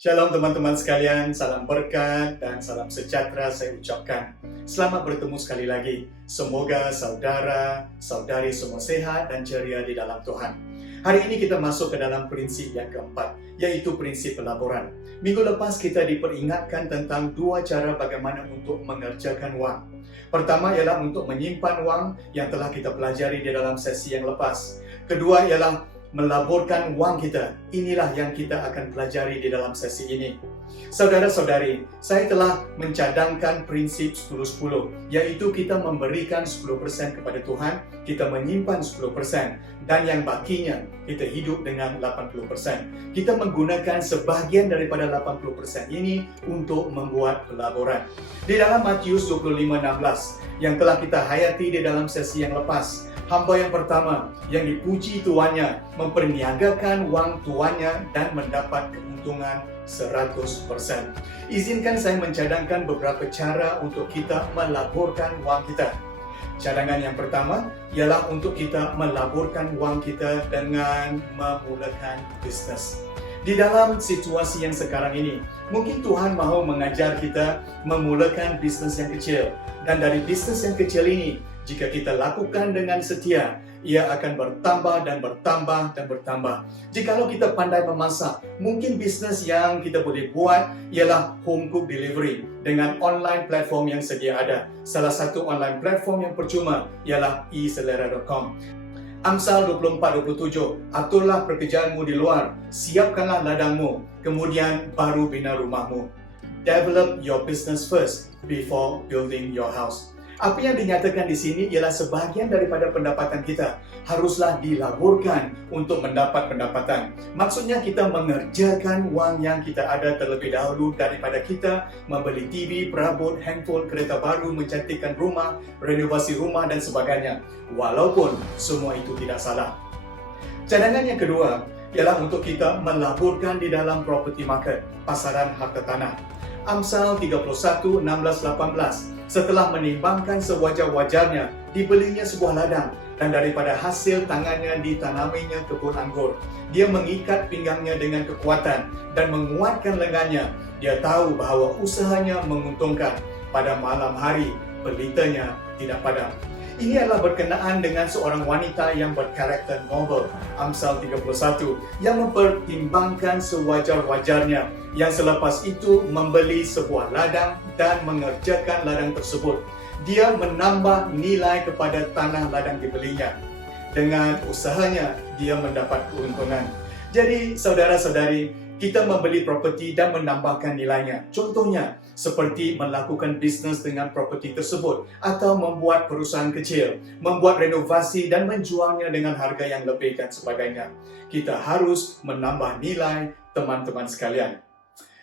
Shalom teman-teman sekalian, salam berkat dan salam sejahtera saya ucapkan. Selamat bertemu sekali lagi. Semoga saudara, saudari semua sehat dan ceria di dalam Tuhan. Hari ini kita masuk ke dalam prinsip yang keempat, yaitu prinsip pelaburan. Minggu lepas kita diperingatkan tentang dua cara bagaimana untuk mengerjakan wang. Pertama ialah untuk menyimpan wang yang telah kita pelajari di dalam sesi yang lepas. Kedua ialah melaburkan wang kita. Inilah yang kita akan pelajari di dalam sesi ini. Saudara-saudari, saya telah mencadangkan prinsip 10-10, yaitu kita memberikan 10% kepada Tuhan, kita menyimpan 10%, dan yang bakinya kita hidup dengan 80%. Kita menggunakan sebahagian daripada 80% ini untuk membuat pelaburan. Di dalam Matius 25:16 yang telah kita hayati di dalam sesi yang lepas, hamba yang pertama yang dipuji tuannya memperniagakan wang tuannya dan mendapat keuntungan 100%. Izinkan saya mencadangkan beberapa cara untuk kita melaburkan wang kita. Cadangan yang pertama ialah untuk kita melaburkan wang kita dengan memulakan bisnes. Di dalam situasi yang sekarang ini, mungkin Tuhan mahu mengajar kita memulakan bisnes yang kecil. Dan dari bisnes yang kecil ini, jika kita lakukan dengan setia, ia akan bertambah dan bertambah dan bertambah. Jikalau kita pandai memasak, mungkin bisnes yang kita boleh buat ialah home cook delivery dengan online platform yang sedia ada. Salah satu online platform yang percuma ialah eselera.com. Amsal 24:27, aturlah pekerjaanmu di luar, siapkanlah ladangmu, kemudian baru bina rumahmu. Develop your business first before building your house. Apa yang dinyatakan di sini ialah sebahagian daripada pendapatan kita haruslah dilaburkan untuk mendapat pendapatan. Maksudnya kita mengerjakan wang yang kita ada terlebih dahulu daripada kita membeli TV, perabot, handphone, kereta baru, mencantikkan rumah, renovasi rumah dan sebagainya. Walaupun semua itu tidak salah. Cadangan yang kedua ialah untuk kita melaburkan di dalam property market, pasaran harta tanah. Amsal 31:16-18. Setelah menimbangkan sewajar-wajarnya, dibelinya sebuah ladang, dan daripada hasil tangannya ditanaminya kebun anggur. Dia mengikat pinggangnya dengan kekuatan dan menguatkan lengannya. Dia tahu bahawa usahanya menguntungkan. Pada malam hari, pelitanya tidak padam. Ini adalah berkenaan dengan seorang wanita yang berkarakter noble, Amsal 31, yang mempertimbangkan sewajar-wajarnya, yang selepas itu membeli sebuah ladang dan mengerjakan ladang tersebut. Dia menambah nilai kepada tanah ladang dibelinya. Dengan usahanya, dia mendapat keuntungan. Jadi, saudara-saudari, kita membeli properti dan menambahkan nilainya. Contohnya, seperti melakukan bisnes dengan properti tersebut atau membuat perusahaan kecil, membuat renovasi dan menjualnya dengan harga yang lebih dan sebagainya. Kita harus menambah nilai, teman-teman sekalian.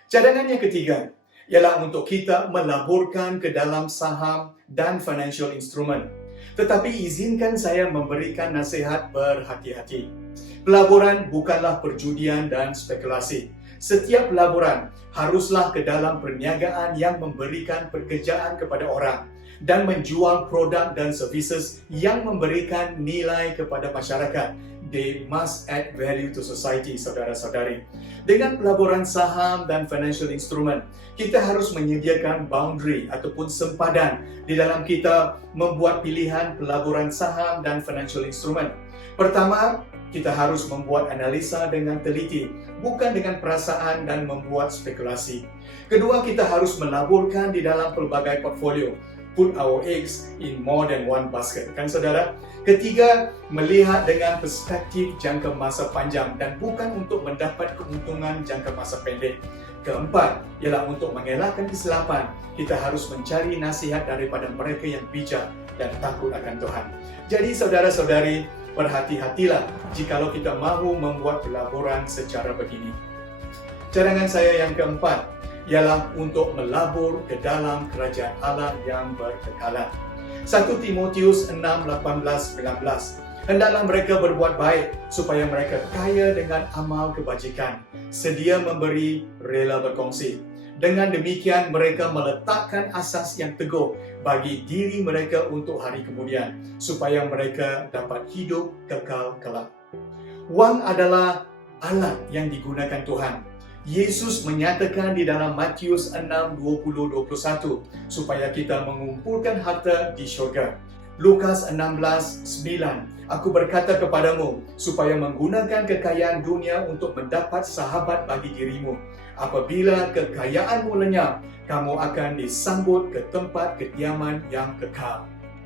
Cadangan yang ketiga ialah untuk kita melaburkan ke dalam saham dan financial instrument. Tetapi izinkan saya memberikan nasihat berhati-hati. Pelaburan bukanlah perjudian dan spekulasi. Setiap pelaburan haruslah ke dalam perniagaan yang memberikan pekerjaan kepada orang dan menjual produk dan services yang memberikan nilai kepada masyarakat. They must add value to society, saudara-saudari. Dengan pelaburan saham dan financial instrument, kita harus menyediakan boundary ataupun sempadan di dalam kita membuat pilihan pelaburan saham dan financial instrument. Pertama, kita harus membuat analisa dengan teliti, bukan dengan perasaan dan membuat spekulasi. Kedua, kita harus melaburkan di dalam pelbagai portfolio. Put our eggs in more than one basket, kan saudara? Ketiga, melihat dengan perspektif jangka masa panjang dan bukan untuk mendapat keuntungan jangka masa pendek. Keempat, ialah untuk mengelakkan kesilapan. Kita harus mencari nasihat daripada mereka yang bijak dan takut akan Tuhan. Jadi saudara-saudari, berhati-hatilah jikalau kita mahu membuat pelaburan secara begini. Cadangan saya yang keempat ialah untuk melabur ke dalam kerajaan Allah yang berkekalan. 1 Timotius 6:18-19. Hendaklah mereka berbuat baik supaya mereka kaya dengan amal kebajikan, sedia memberi, rela berkongsi. Dengan demikian mereka meletakkan asas yang teguh bagi diri mereka untuk hari kemudian, supaya mereka dapat hidup kekal kelak. Wang adalah alat yang digunakan Tuhan. Yesus menyatakan di dalam Matius 6:20-21 supaya kita mengumpulkan harta di syurga. Lukas 16:9, aku berkata kepadamu supaya menggunakan kekayaan dunia untuk mendapat sahabat bagi dirimu. Apabila kekayaanmu lenyap, kamu akan disambut ke tempat kediaman yang kekal.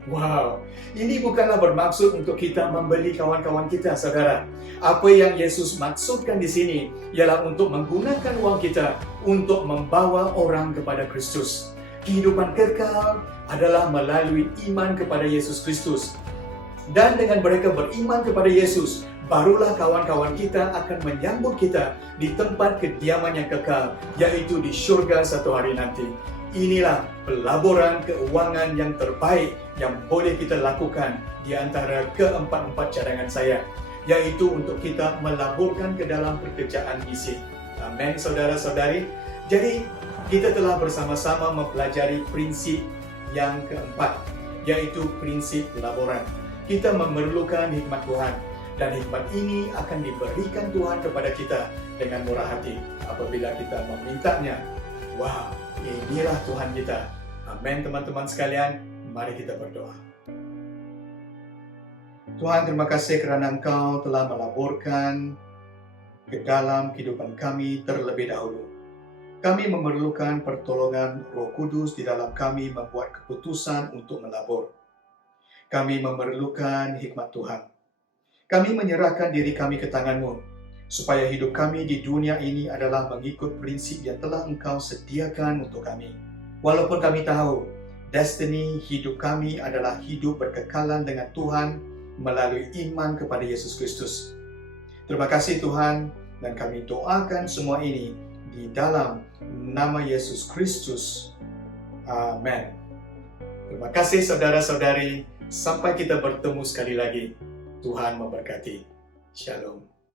Wow, ini bukanlah bermaksud untuk kita membeli kawan-kawan kita, saudara. Apa yang Yesus maksudkan di sini ialah untuk menggunakan uang kita untuk membawa orang kepada Kristus. Kehidupan kekal adalah melalui iman kepada Yesus Kristus. Dan dengan mereka beriman kepada Yesus, barulah kawan-kawan kita akan menyambut kita di tempat kediaman yang kekal, yaitu di syurga satu hari nanti. Inilah pelaburan keuangan yang terbaik yang boleh kita lakukan di antara keempat-empat cadangan saya, yaitu untuk kita melaburkan ke dalam pekerjaan misi. Amin, saudara-saudari. Jadi, kita telah bersama-sama mempelajari prinsip yang keempat, yaitu prinsip pelaburan. Kita memerlukan hikmat Tuhan, dan hikmat ini akan diberikan Tuhan kepada kita dengan murah hati apabila kita memintanya. Wow, inilah Tuhan kita. Amin, teman-teman sekalian. Mari kita berdoa. Tuhan, terima kasih kerana Engkau telah melaburkan ke dalam kehidupan kami terlebih dahulu. Kami memerlukan pertolongan Roh Kudus di dalam kami membuat keputusan untuk melabur. Kami memerlukan hikmat Tuhan. Kami menyerahkan diri kami ke tangan-Mu, supaya hidup kami di dunia ini adalah mengikut prinsip yang telah Engkau sediakan untuk kami. Walaupun kami tahu, destiny hidup kami adalah hidup berkekalan dengan Tuhan melalui iman kepada Yesus Kristus. Terima kasih Tuhan, dan kami doakan semua ini di dalam nama Yesus Kristus. Amin. Terima kasih saudara-saudari. Sampai kita bertemu sekali lagi. Tuhan memberkati. Shalom.